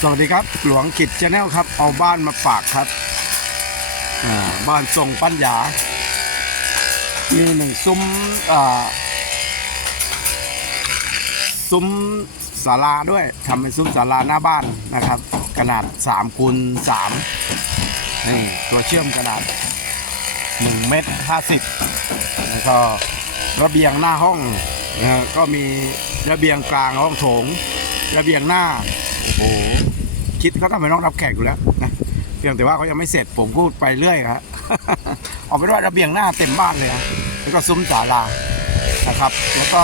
สวัสดีครับ หลวงกิจชาแนลครับ เอาบ้านมาฝากครับบ้านทรงปัญญา มีหนึ่งซุ้มซุ้มศาลาด้วยทำเป็นซุ้มศาลาหน้าบ้านนะครับ ขนาด3คูณ3นี่ตัวเชื่อมขนาด1เมตร50 แล้วก็ระเบียงหน้าห้องนะก็มีระเบียงกลางห้องโถง ระเบียงหน้า โอ้คิดเขาต้องไปน้องรับแขกอยู่แล้วนะเพียงแต่ว่าเขายังไม่เสร็จผมก็ไปเรื่อยครับออกไป็นว่าระเบียงหน้าเต็มบ้านเลยนะแล้วก็ซุ้มศาลานะครับ แล้วก็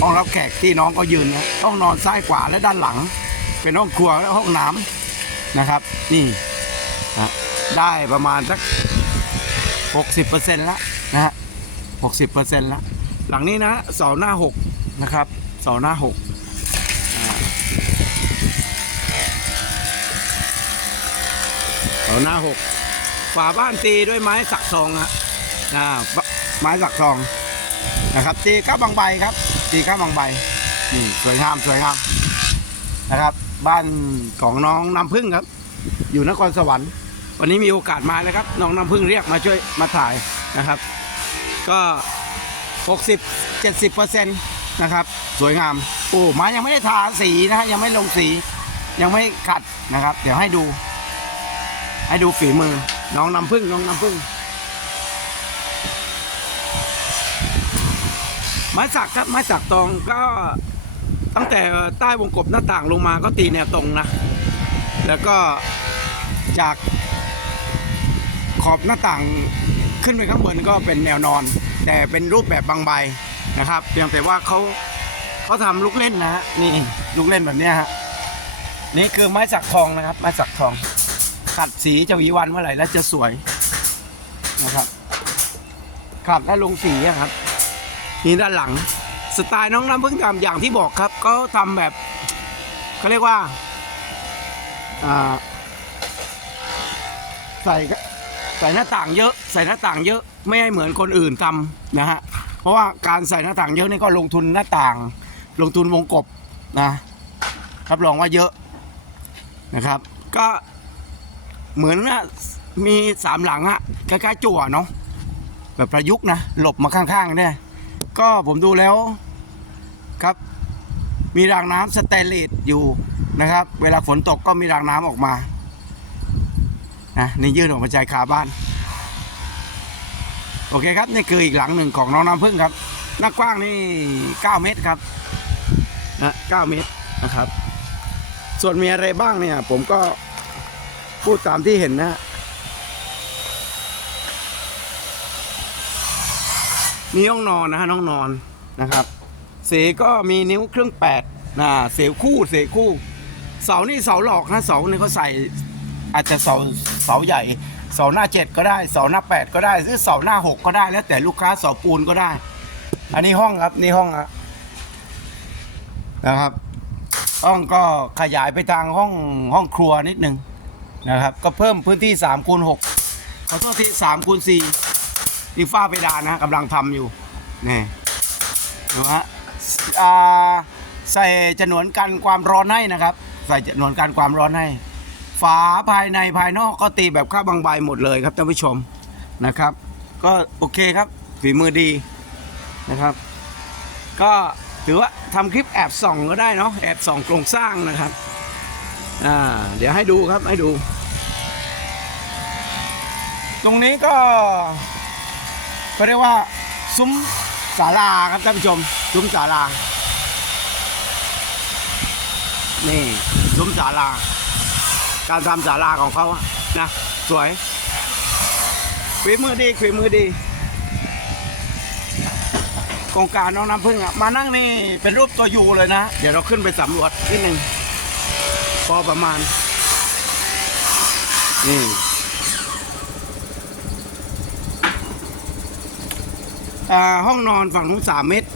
ห้องรับแขกที่น้องก็ยืนนะห้องนอนซ้ายขวาและด้านหลัง เป็นห้องครัวและห้องน้ำนะครับ นี่นะได้ประมาณสัก60%แล้วนะฮะ60%แล้วหลังนี้นะเสาหน้า 6 นะครับเสาหน้า 6 เสาหน้าหกฝาบ้านตีด้วยไม้สักทองฮะอ่าไม้สักทองนะครับ ตีก้าบางใบครับ ตีก้าบางใบนี่สวยงามสวยงามนะครับ บ้านของน้องน้ำพึ่งครับ อยู่นครสวรรค์ วันนี้มีโอกาสมาแล้วครับ น้องน้ำพึ่งเรียกมาช่วยมาถ่ายนะครับ ก็ 60 70เปอร์เซ็นต์นะครับ สวยงาม โอ้ไม้ยังไม่ได้ทาสีนะฮะยังไม่ลงสียังไม่ขัดนะครับ เดี๋ยวให้ดู ให้ดูฝีมือ น้องน้ำพึ่งน้องน้ำพึ่งไม้สักครับไม้สักตองก็ตั้งแต่ใต้วงกบหน้าต่างลงมาก็ตีแนวตรงนะ แล้วก็จากขอบหน้าต่างขึ้นไปข้างบนก็เป็นแนวนอน แต่เป็นรูปแบบบางใบนะครับ เพียงแต่ว่าเขาเขาทำลูกเล่นนะฮะนี่ลูกเล่นแบบนี้ฮะนี่คือไม้สักทองนะครับ ไม้สักทอง ขัดสีจะวีวันเมื่อไหร่แล้วจะสวยนะครับขัดแล้วลงสีครับ นี่ด้านหลังสไตล์น้องน้ำพึ่งทำอย่างที่บอกครับเขาทำแบบเขาเรียกว่าอ่าใส่ใส่หน้าต่างเยอะ ใส่หน้าต่างเยอะไม่ให้เหมือนคนอื่นทำนะฮะเพราะว่าการใส่หน้าต่างเยอะนี่ก็ลงทุนหน้าต่าง ลงทุนวงกบนะรับรองว่าเยอะนะครับ ก็ เหมือนนะมีสามหลังอะคล้ายๆจั่วเนาะแบบประยุกต์นะหลบมาข้างๆเนี่ยก็ผมดูแล้วครับ มีรางน้ำสเตนเลสอยู่นะครับ เวลาฝนตกก็มีรางน้ำออกมานะนี่ยื่นออกมาใจคาบ้าน โอเคครับ นี่คืออีกหลังหนึ่งของน้องน้ำพึ่งครับหน้ากว้างนี่ 9 เมตรครับนะ9เมตรนะครับ ส่วนมีอะไรบ้างเนี่ย ผมก็ พูดตามที่เห็นนะฮะมีห้องนอนนะฮะห้องนอนนะครับ เสก็มีนิ้วเครื่องแปดนะเสคู่เสคู่ เสานี่เสาหลอกนะเสานี่เขาใส่ อาจจะเสาเสาใหญ่ เสาหน้าเจ็ดก็ได้ เสาหน้าแปดก็ได้หรือเสาหน้าหกก็ได้แล้วแต่ลูกค้าเสาปูนก็ได้ อันนี้ห้องครับนี่ห้องอะนะครับ ห้องก็ขยายไปทางห้องห้องครัวนิดนึง นะครับก็เพิ่มพื้นที่3คูณ6ขอโทษที่3คูณ4นี่ฝ้าเพดานนะกำลังทำอยู่นี่นะฮะใส่จนวนกันความร้อนให้นะครับ ใส่จนวนกันความร้อนให้ ฝาภายในภายนอกก็ตีแบบค่าบางใบหมดเลยครับท่านผู้ชมนะครับ ก็โอเคครับฝีมือดีนะครับ ก็ถือว่าทำคลิปแอบส่องก็ได้เนาะแอบส่องโครงสร้างนะครับ อ่า เดี๋ยวให้ดูครับให้ดู ตรงนี้ก็ก็เรียกว่าซุ้มศาลาครับท่านผู้ชมซุ้มศาลา นี่ซุ้มศาลา การทำศาลาของเขาอะนะสวยฝีมือดีฝีมือดีโครงการน้องน้ำพึ่งอะมานั่งนี่เป็นรูปตัวยูเลยนะ เดี๋ยวเราขึ้นไปสำรวจนิดนึง พอประมาณ นี่อ่าห้องนอนฝั่งนู้นสามเมตร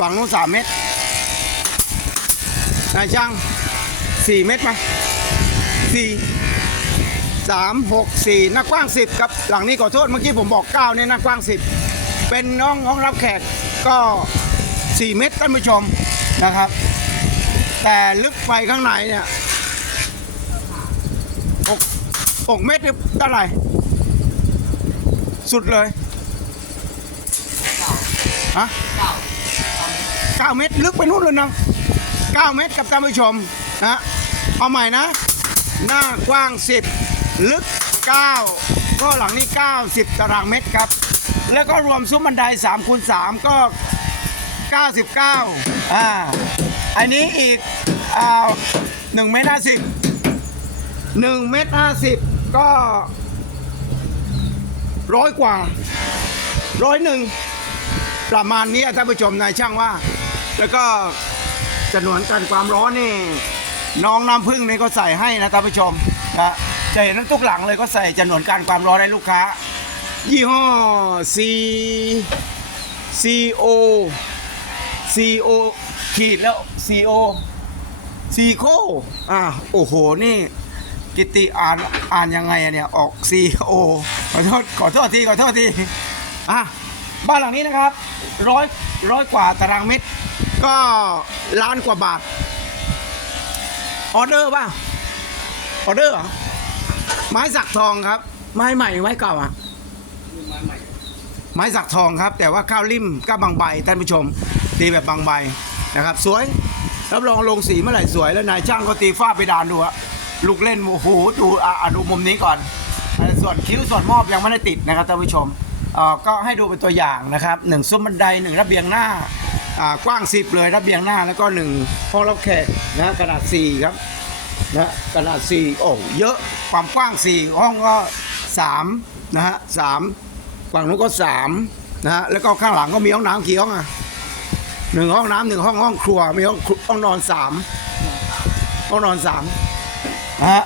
ฝั่งนู้นสามเมตรนายช่างสี่เมตรไหมสี่สามหกสี่หน้ากว้างสิบครับ หลังนี้ขอโทษเมื่อกี้ผมบอกเก้าเนี่ยหน้ากว้างสิบเป็นห้องห้องรับแขกก็สี่เมตรท่านผู้ชมนะครับ แต่ลึกไปข้างในเนี่ยอกอกเม็ดนี่เท่าไหร่สุดเลยฮะเก้าเม็ดลึกไปนู่นเลยนะเก้าเม็ดกับท่านผู้ชมนะเอาใหม่นะ หน้ากว้าง10ลึก9ก็หลังนี้90ตารางเมตรครับ แล้วก็รวมซุ้มบันได3คูณ3ก็99อ่า อันนี้อีกอ่า1เมตร50 1เมตร50ก็ร้อยกว่าร้อยหนึ่งประมาณนี้ท่านผู้ชมนายช่างว่า แล้วก็จำนวนกันความร้อนนี่ น้องน้ำพึ่งนี่ก็ใส่ให้นะท่านผู้ชมนะจะเห็นทุกหลังเลยก็ใส่จำนวนการความร้อนให้ลูกค้า ยี่ห้อ C C O C O ขีดแล้ว C O ซีโคอ่าโอ้โห นี่ กิติอ่านอ่านยังไงอะเนี่ย ออก C O ขอโทษ ขอโทษที ขอโทษที อะ บ้านหลังนี้นะครับ ร้อยร้อยกว่าตารางเมตร ก็ล้านกว่าบาท ออเดอร์ป่ะ ออเดอร์เหรอ ไม้สักทองครับ ไม้ใหม่ไม้เก่าอะ ไม้สักทองครับ แต่ว่าข้าวริมก้าบางใบท่านผู้ชม ตีแบบบางใบนะครับ สวยรับรองลงสีเมื่อไหร่สวยแล้วนายช่างก็ตีฝ้าไปดานดูอะลูกเล่นโอ้โหดูอะดูมุมนี้ก่อน ส่วนคิ้วส่วนมอบยังไม่ได้ติดนะครับท่านผู้ชมเอ่อก็ให้ดูเป็นตัวอย่างนะครับหนึ่งซุ้มบันไดหนึ่งระเบียงหน้าอ่ากว้าง 10 เลยระเบียงหน้าแล้วก็หนึ่งห้องรับแขกนะขนาด 4 ครับนะขนาด 4 โอ้เยอะความกว้าง 4 ห้องก็ 3 นะฮะสามฝั่งนู้นก็ 3 นะฮะแล้วก็ข้างหลังก็มีห้องน้ำกี่ห้องอะ หนึ่งห้องน้ำหนึ่งห้องห้องครัวมีห้องห้องนอนสามห้องนอนสามนะฮะ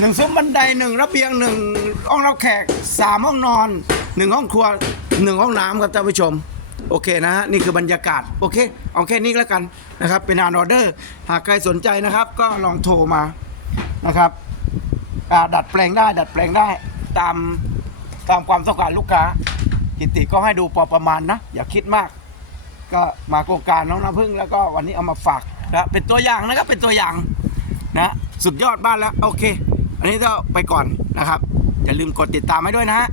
หนึ่งซุ้มบันไดหนึ่งระเบียงหนึ่งห้องรับแขกสามห้องนอนหนึ่งห้องครัวหนึ่งห้องน้ำครับท่านผู้ชม โอเคนะฮะนี่คือบรรยากาศโอเค เอาแค่นี้แล้วกันนะครับ เป็นงานออเดอร์ หากใครสนใจนะครับ ก็ลองโทรมานะครับดัดแปลงได้ดัดแปลงได้ตามตามความต้องการลูกค้ากิติก็ให้ดูพอประมาณนะ อย่าคิดมาก ก็มาโครงการน้องน้ำพึ่งแล้วก็วันนี้เอามาฝากนะเป็นตัวอย่างนะครับเป็นตัวอย่างนะสุดยอดบ้านแล้วโอเค อันนี้ก็ไปก่อนนะครับอย่าลืมกดติดตามให้ด้วยนะฮะ